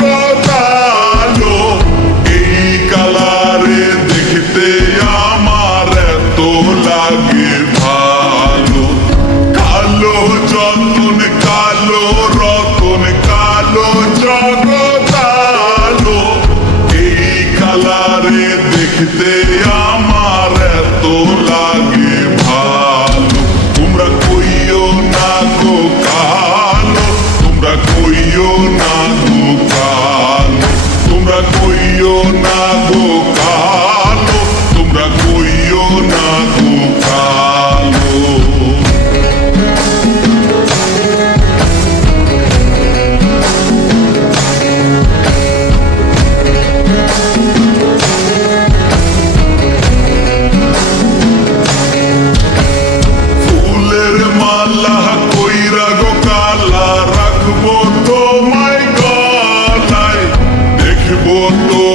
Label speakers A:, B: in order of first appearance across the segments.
A: কালো লাগে ভালো। কালো যতন কালো রতন কালো জগতালো এই কালারে দেখতে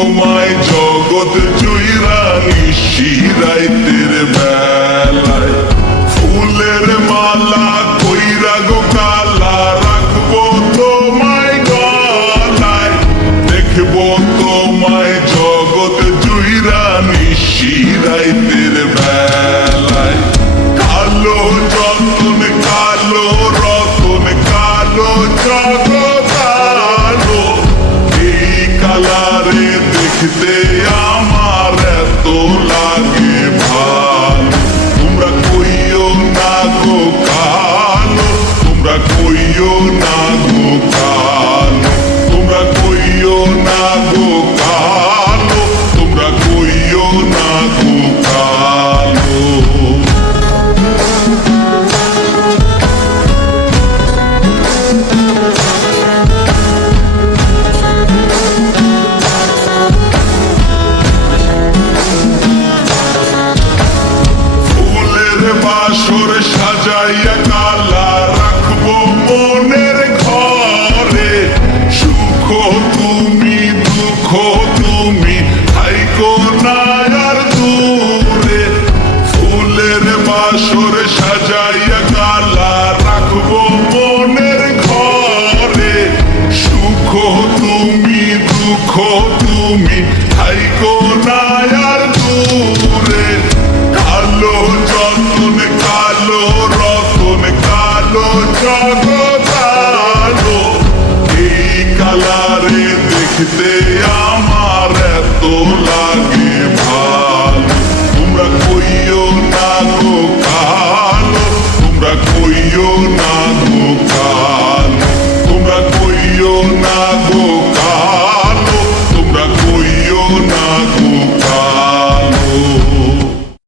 A: তোমায় জগৎ জুইরা নিশি তের বেলায়। ফুলের মালা কইরা গো কালা রাখব তোমায় গলায়। দেখব তোমায় জগৎ জুইরা নিশি তের বেলায়। কালো রতন কালো রতন, কালো জগত I'm সাজাইয়া কালা ঘরে। সুখ তুমি দুঃখ তুমি